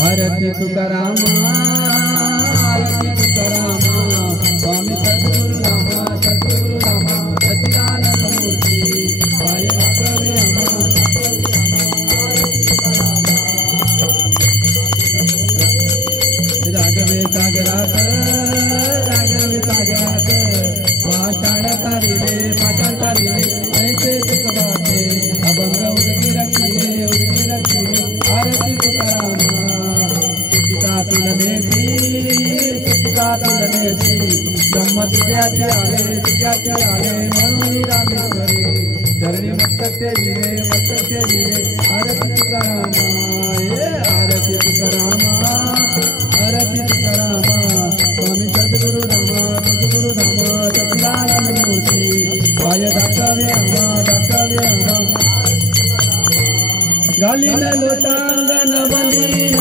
आरती तुकारामा, आरती तुकारामा, स्वामी सद्गुरु रामा, सद्गुरु रामा, सच्चिदानंद मूर्ती पाय राघवे आम्हा, राघवे सागरात, राघवे सागरात पाषाण तारिले, पाषाण तारिले ऐसे तुकबाते अभंग उदगी रखिले, उदगी रखिले आरती तुकारामा। सुचिता तुलनेची, सुचिता तुलनेची ब्रह्म तुझ्याचे आले, तुझ्याचे आले म्हणून रामेश्वरी धरणी मस्तक दिले, मस्तक दिले आरती तुकारामा, आरती तुकारामा, आरती तुकारामा, स्वामी सद्गुरु रामा, सद्गुरु रामा, सच्चिदानंद मूर्ती पाय दाखवे आम्हा, दाखवे आम्हा। घालीन लोटांगण वलीन